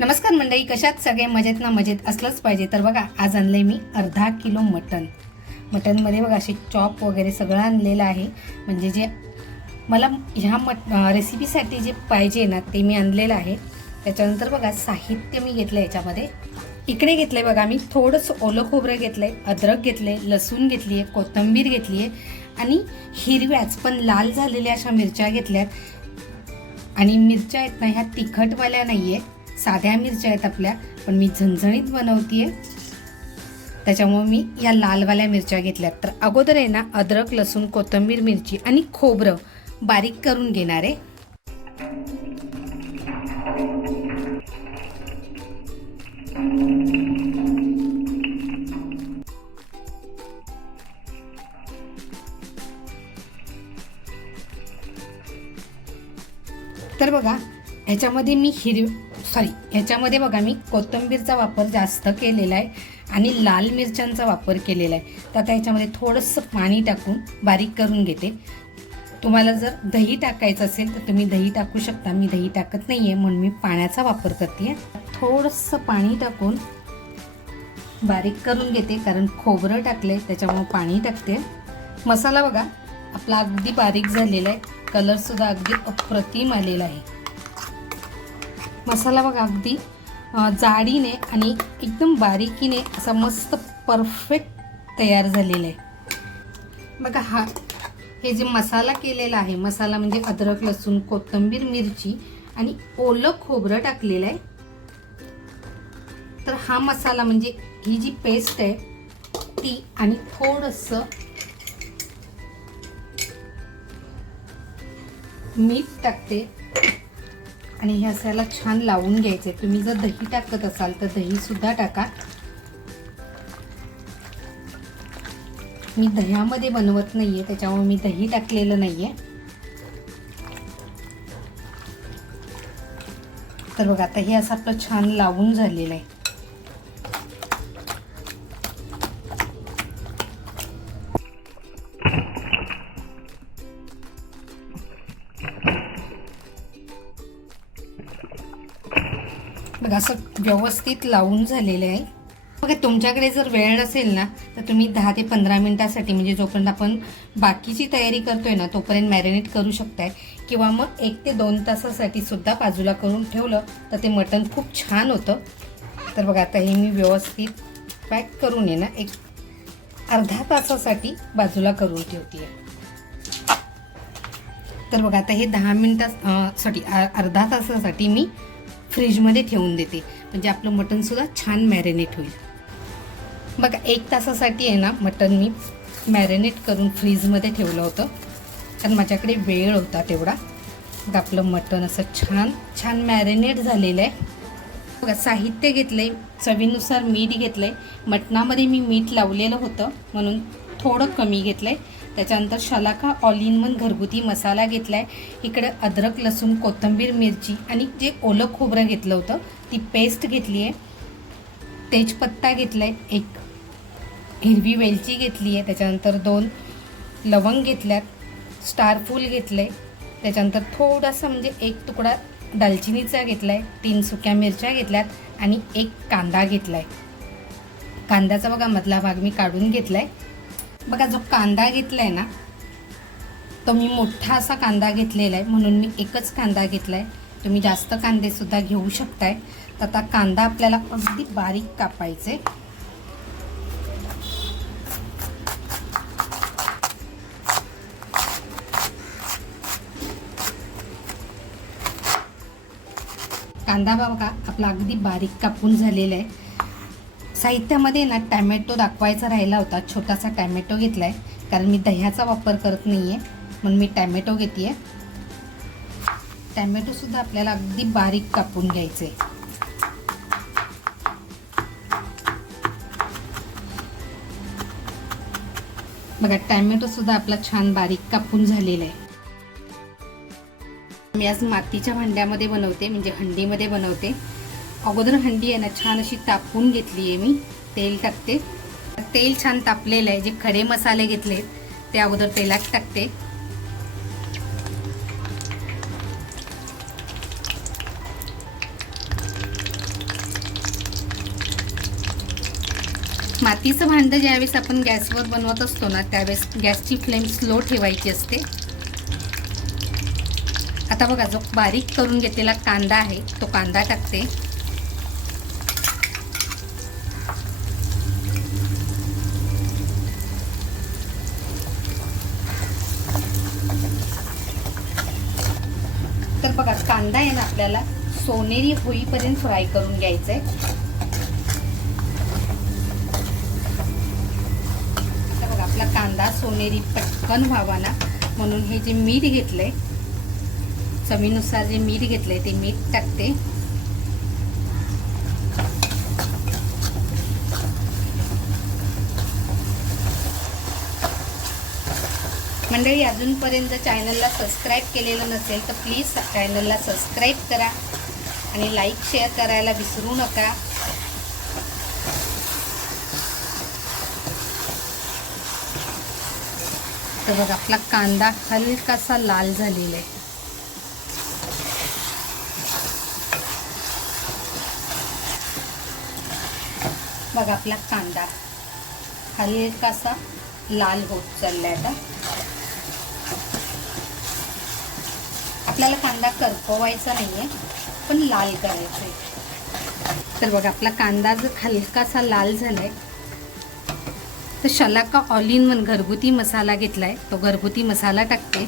नमस्कार मंडळी कशात? सगळे मजेत ना मजेत? असलंच पाहिजे. तर बघा आज आणलंय मी अर्धा किलो मटन मटनमध्ये बघा असे चॉप वगैरे सगळं आणलेलं आहे. म्हणजे जे मला ह्या मट रेसिपीसाठी जे पाहिजे ना ते मी आणलेलं आहे. त्याच्यानंतर बघा साहित्य मी घेतलं याच्यामध्ये. इकडे घेतलं आहे बघा मी थोडंसं ओलं खोबरं घेतलं आहे अद्रक घेतलं आहे लसूण घेतली आहे कोथिंबीर घेतली आहे आणि हिरव्याच पण लाल झालेल्या अशा मिरच्या घेतल्यात. आणि मिरच्या आहेत ना ह्या तिखटवाल्या नाही आहेत साध्या मिरच्या आहेत आपल्या पण मी झणझणीत बनवते त्याच्यामुळे मी या लालवाल्या मिरच्या घेतल्यात. तर अगोदर आहे ना अद्रक लसूण कोथिंबीर मिरची आणि खोबरं बारीक करून घेणार आहे. तर बघा ह्याच्यामध्ये मी हिरव सॉरी ह्याच्यामध्ये बघा मी कोथिंबीरचा वापर जास्त केलेला आहे आणि लाल मिरच्यांचा वापर केलेला आहे. तर आता ह्याच्यामध्ये थोडंसं पाणी टाकून बारीक करून घेते. तुम्हाला जर दही टाकायचं असेल तर तुम्ही दही टाकू शकता. मी दही टाकत नाही आहे म्हणून मी पाण्याचा वापर करते थोडंसं पाणी टाकून बारीक करून घेते कारण खोबरं टाकले त्याच्यामुळे पाणी टाकते. मसाला बघा आपला अगदी बारीक झालेला आहे. कलरसुद्धा अगदी अप्रतिम आलेला आहे. मसाला बघा अगदी जाडीने आणि एकदम बारीकीने असा मस्त परफेक्ट तयार झालेला आहे. बघा हा हे जे मसाला केलेला आहे मसाला म्हणजे अद्रक लसूण कोथिंबीर मिरची आणि ओलं खोबरं टाकलेलं आहे. तर हा मसाला म्हणजे ही जी पेस्ट आहे ती आणि थोडंसं मीठ टाकते. आणि हे असायला छान लावून घ्यायचे. तुम्ही जर दही टाकत असाल तर दही सुद्धा टाका. मी दह्यामध्ये बनवत नाहीये त्याच्यामुळे मी दही टाकलेलं नाहीये. तर बघा आता हे असं आपलं छान लावून झालेलं आहे. बघा असं व्यवस्थित लावून झालेलं आहे. बघा तुमच्याकडे जर वेळ नसेल ना तर तुम्ही दहा ते पंधरा मिनटासाठी म्हणजे जोपर्यंत आपण बाकीची तयारी करतोय ना तोपर्यंत मॅरिनेट करू शकताय. किंवा मग एक ते दोन तासासाठी सुद्धा बाजूला करून ठेवलं तर ते मटण खूप छान होतं. तर बघा आता हे मी व्यवस्थित पॅक करून ये ना एक अर्धा तासासाठी बाजूला करून ठेवते तर बघा आता हे दहा मिनटा सॉरी अर्धा तासासाठी मी फ्रीजमध्ये ठेवून देते. म्हणजे आपलं मटणसुद्धा छान मॅरिनेट होईल. बघा एक तासासाठी आहे ना मटण मी मॅरिनेट करून फ्रीजमध्ये ठेवलं होतं. कारण माझ्याकडे वेळ होता तेवढा. मग आपलं मटण असं छान छान मॅरिनेट झालेलं आहे. बघा साहित्य घेतलं आहे चवीनुसार मीठ घेतलं आहे मटणामध्ये मी मीठ लावलेलं होतं म्हणून थोडं कमी घेतलं आहे त्याच्यानंतर शलाका ऑल इन वन घरगुती मसाला घेतला आहे इकडे अद्रक लसूण कोथिंबीर मिरची आणि जे ओलं खोबरं घेतलं होतं ती पेस्ट घेतली आहे. तेजपत्ता घेतला आहे एक. हिरवी वेलची घेतली आहे त्याच्यानंतर दोन लवंग घेतल्यात. स्टारफूल घेतलं आहे त्याच्यानंतर थोडासा म्हणजे एक तुकडा दालचिनीचा घेतला आहे तीन सुक्या मिरच्या घेतल्यात आणि एक कांदा घेतला आहे कांद्याचा बघा मधला भाग मी काढून घेतला आहे बघा जो कांदा घेतला आहे ना तो मी मोठा असा कांदा घेतलेला आहे. म्हणून मी एकच कांदा घेतला आहे तुम्ही जास्त कांदेसुद्धा घेऊ शकताय. तर आता कांदा आपल्याला अगदी बारीक कापायचे. कांदा बघा आपला अगदी बारीक कापून झालेला आहे. साहित्यामध्ये ना टॅमॅटो दाखवायचा राहिला होता. छोटासा टॅमॅटो घेतला आहे कारण मी दह्याचा वापर करत नाही आहे म्हणून मी टॅमॅटो घेते आहे टॅमॅटोसुद्धा आपल्याला अगदी बारीक कापून घ्यायचे बघा टॅमॅटोसुद्धा आपला छान बारीक कापून झालेला आहे मी आज मातीच्या भांड्यामध्ये बनवते. म्हणजे हंडीमध्ये बनवते. अगोदर हंडी आहे ना छान अशी तापून घेतली आहे मी. तेल टाकते. तेल छान तापलेलं आहे जे खडे मसाले घेतले ते अगोदर तेलात टाकते. मातीचं भांडं ज्यावेळेस आपण गॅसवर बनवत असतो ना त्यावेळेस गॅसची फ्लेम स्लो ठेवायची असते. आता बघा जो बारीक करून घेतलेला कांदा आहे तो कांदा टाकते. तर बघा कांदा आहे ना आपल्याला सोनेरी होईपर्यंत फ्राय करून घ्यायचा आहे बघा आपला कांदा सोनेरी पटकन व्हावा ना म्हणून हे जे मीठ घेतलंय चवीनुसार जे मीठ घेतलंय ते मीठ टाकते. मंडळी अजूनपर्यंत चॅनलला सबस्क्राईब केलेलं नसेल तर प्लीज चॅनलला सबस्क्राईब करा आणि लाईक शेअर करायला विसरू नका. तर बघा आपला कांदा हलकासा लाल झालेला आहे. बघा आपला कांदा हलकासा लाल होत चाललाय आता. आपल्याला कांदा करपवायचा नाहीये पण लाल करायचा आहे तर बघा आपला कांदा जर हलकासा लाल झालाय तर शलाका ऑल इन वन घरगुती मसाला घेतलाय. तो घरगुती मसाला टाकते.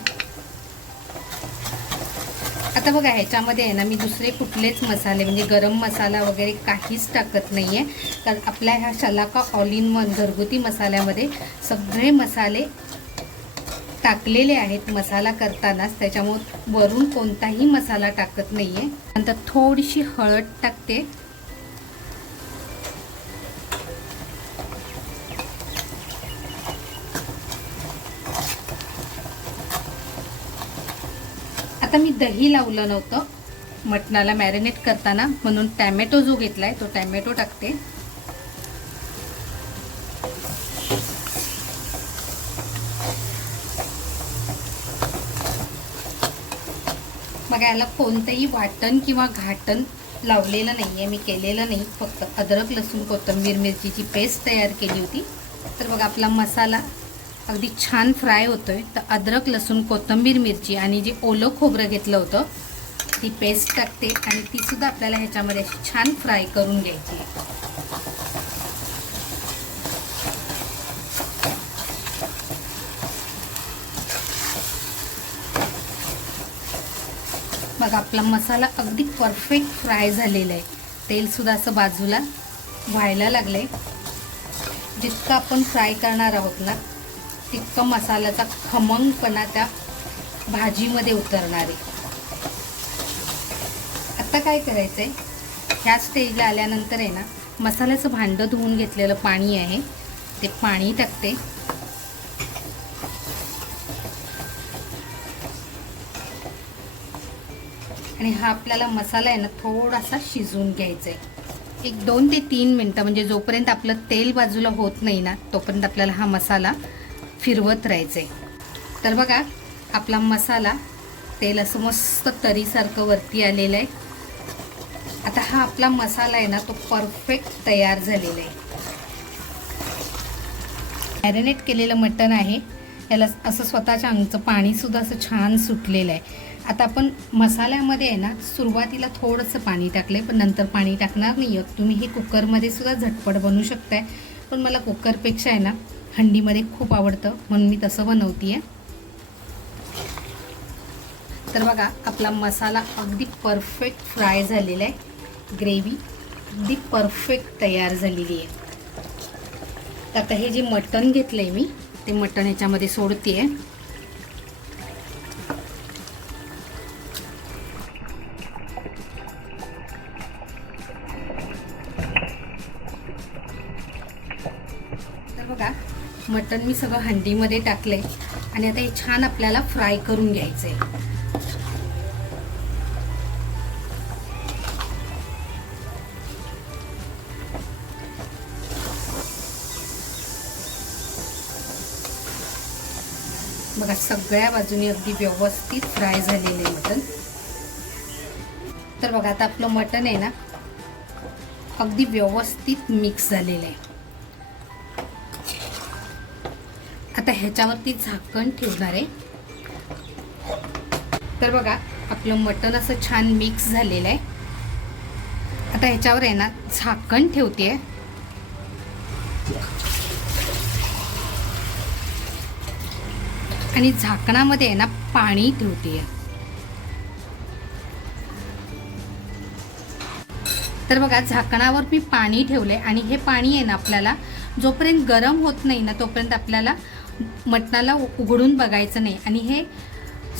आता बघा ह्याच्यामध्ये आहे ना मी दुसरे कुठलेच मसाले म्हणजे गरम मसाला वगैरे काहीच टाकत नाही आहे कारण आपल्या ह्या शलाका ऑल इन वन घरगुती मसाल्यामध्ये सगळे मसाले टाकलेले आहेत मसाला करतानाच. त्याच्यामुळे वरून कोणताही मसाला टाकत नाही आहे नंतर थोडीशी हळद टाकते. आता मी दही लावलं नव्हतं. मटणाला मॅरिनेट करताना म्हणून टॅमॅटो जो घेतलाय तो टॅमॅटो टाकते. मग याला कोणतंही वाटण किंवा घाटण लावलेलं नाही आहे मी केलेलं नाही. फक्त अद्रक लसूण कोथिंबीर मिरचीची पेस्ट तयार केली होती. तर बघा आपला मसाला अगदी छान फ्राय होतो आहे तर अद्रक लसूण कोथिंबीर मिरची आणि जे ओलं खोबरं घेतलं होतं ती पेस्ट टाकते आणि तीसुद्धा आपल्याला ह्याच्यामध्ये अशी छान फ्राय करून घ्यायची आहे. मग आपला मसाला अगदी परफेक्ट फ्राय झालेला आहे. तेलसुद्धा असं बाजूला व्हायला लागलं आहे जितकं आपण फ्राय करणार आहोत ना तितकं मसाल्याचा खमंगपणा त्या भाजीमध्ये उतरणार आहे. आता काय करायचं आहे ह्या स्टेजला आल्यानंतर आहे ना मसाल्याचं भांडं धुवून घेतलेलं पाणी आहे. ते पाणी टाकते. आणि हा आपल्याला मसाला आहे ना थोडासा शिजवून घ्यायचा आहे एक दोन ते तीन मिनटं म्हणजे जोपर्यंत आपलं तेल बाजूला होत नाही ना तोपर्यंत आपल्याला हा मसाला फिरवत राहायचं आहे तर बघा आपला मसाला तेल असं मस्त तरीसारखं वरती आलेलं आहे आता हा आपला मसाला आहे ना तो परफेक्ट तयार झालेला आहे. मॅरिनेट केलेलं मटण आहे. याला असं स्वतःच्या अंगचं पाणीसुद्धा असं छान सुटलेलं आहे. आता आपण मसाल्यामध्ये आहे ना सुरुवातीला थोडंसं पाणी टाकलं आहे पण नंतर पाणी टाकणार नाही आहोत तुम्ही हे कुकरमध्ये सुद्धा झटपट बनवू शकताय. पण मला कुकरपेक्षा आहे ना हंडीमध्ये खूप आवडतं म्हणून मी तसं बनवते आहे तर बघा आपला मसाला अगदी परफेक्ट फ्राय झालेला आहे. ग्रेव्ही अगदी परफेक्ट तयार झालेली आहे. तर आता हे जे मटण घेतलं आहे मी ते मटण याच्यामध्ये सोडते आहे तर बघा मटण मी सगळं हंडीमध्ये टाकलंय. आणि आता हे छान आपल्याला फ्राय करून घ्यायचंय. बघा सगळ्या बाजूने अगदी व्यवस्थित फ्राय झालेले मटण. तर बघा आता आपलं मटण आहे ना अगदी व्यवस्थित मिक्स झालेलं आहे. आता ह्याच्यावरती झाकण ठेवणार आहे. तर बघा आपलं मटण असं छान मिक्स झालेलं आहे. आता ह्याच्यावर आहे ना झाकण ठेवते आणि झाकणामध्ये आहे ना पाणी ठेवते तर बघा झाकणावर मी पाणी ठेवले आणि हे पाणी आहे ना आपल्याला जोपर्यंत गरम होत नाही ना तोपर्यंत आपल्याला मटणाला उघडून बघायचं नाही. आणि हे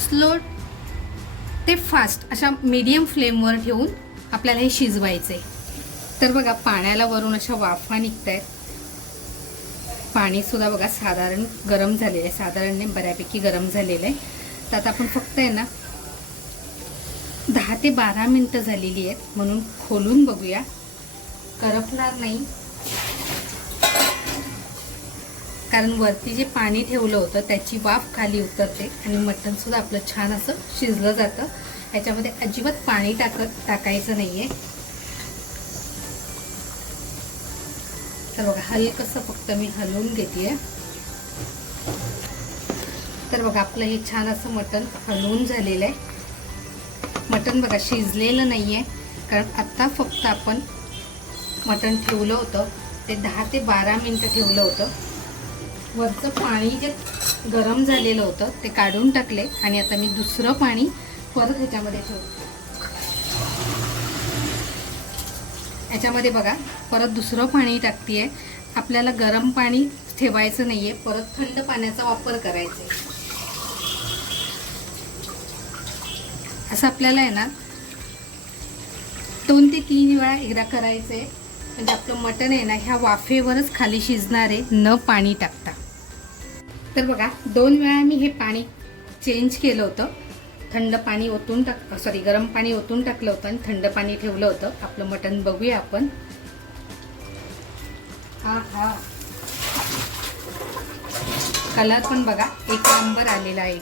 स्लो ते फास्ट अशा मीडियम फ्लेमवर ठेवून आपल्याला हे शिजवायचं आहे तर बघा पाण्याला वरून अशा वाफा निघत आहेत पाणीसुद्धा बघा साधारण गरम झालेलं आहे. साधारण बऱ्यापैकी गरम झालेलं आहे. तर आता आपण फक्त आहे ना दहा ते बारा मिनटं झालेली आहेत. म्हणून खोलून बघूया. करपणार नाही. कारण वरती जे पाणी ठेवलं होतं त्याची वाफ खाली उतरते आणि मटणसुद्धा आपलं छान असं शिजलं जातं. ह्याच्यामध्ये अजिबात पाणी टाकत टाकायचं नाही आहे तर बघा हलकंसं फक्त मी हलवून घेते तर बघा आपलं हे छान असं मटण हलवून झालेलं आहे. मटण बघा शिजलेलं नाही आहे कारण आत्ता फक्त आपण मटण ठेवलं होतं. ते दहा ते बारा मिनटं ठेवलं होतं. वरचं पाणी जे गरम झालेलं होतं ते काढून टाकले आणि आता मी दुसरं पाणी परत ह्याच्यामध्ये ठेवलं याच्यामध्ये बघा परत दुसरं पाणी टाकते आहे आपल्याला गरम पाणी ठेवायचं नाही आहे परत थंड पाण्याचा वापर करायचा आहे. असं आपल्याला आहे ना दोन ते तीन वेळा एकदा करायचं आहे म्हणजे आपलं मटण आहे ना ह्या वाफेवरच खाली शिजणार आहे न पाणी टाकता. तर बघा दोन वेळा मी हे पाणी चेंज केलं होतं. थंड पाणी ओतून टाक सॉरी गरम पाणी ओतून टाकलं होतं आणि थंड पाणी ठेवलं होतं. आपलं मटण बघूया आपण. हा हा कलर पण बघा एक नंबर आलेला आहे.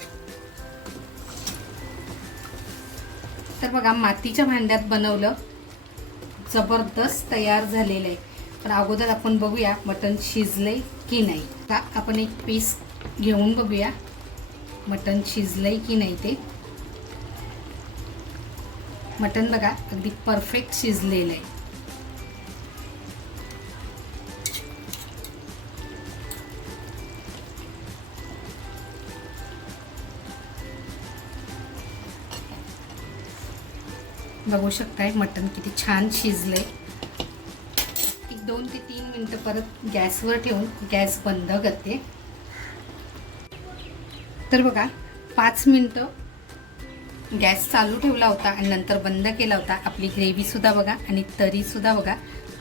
तर बघा मातीच्या भांड्यात बनवलं. जबरदस्त तयार झालेलं आहे. पण अगोदर आपण बघूया मटण शिजले की नाही. आता आपण एक पीस घेऊन बघूया. मटण शिजलंय की नाही ते. मटण बघा अगदी परफेक्ट शिजलेलं आहे. बघू शकताय मटण किती छान शिजलंय. एक दोन ते तीन मिनटं परत गॅसवर ठेवून गॅस बंद करते. तर बघा पाच मिनटं गॅस चालू ठेवला होता आणि नंतर बंद केला होता. आपली ग्रेव्हीसुद्धा बघा आणि तरीसुद्धा बघा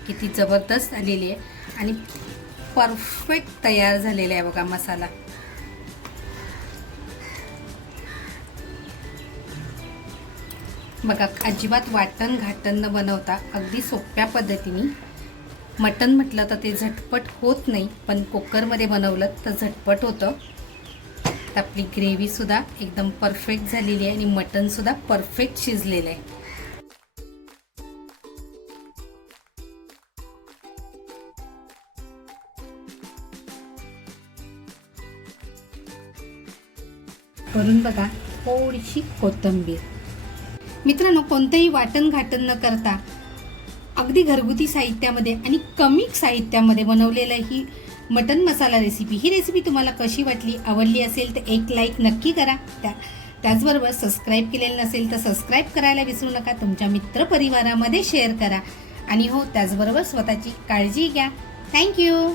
किती जबरदस्त आलेली आहे. आणि परफेक्ट तयार झालेला आहे बघा मसाला. बघा अजिबात वाटण घाटण न बनवता अगदी सोप्या पद्धतीने. मटण म्हटलं तर ते झटपट होत नाही पण कुकरमध्ये बनवलं तर झटपट होतं. तर आपली ग्रेव्हीसुद्धा एकदम परफेक्ट झालेली आहे आणि मटणसुद्धा परफेक्ट शिजलेलं आहे. करून बघा थोडीशी कोथिंबीर. मित्रांनो कोणतंही वाटण घाटण न करता अगदी घरगुती साहित्यामध्ये आणि कमी साहित्यामध्ये बनवलेलं ही मटन मसाला रेसिपी ही रेसिपी तुम्हाला कशी वाटली आवडली असेल तर एक लाईक नक्की करा. त्या त्याचबरोबर सबस्क्राईब केलेलं नसेल तर सबस्क्राईब करायला विसरू नका. तुमच्या मित्रपरिवारामध्ये शेअर करा. आणि हो त्याचबरोबर स्वतःची काळजी घ्या. थँक्यू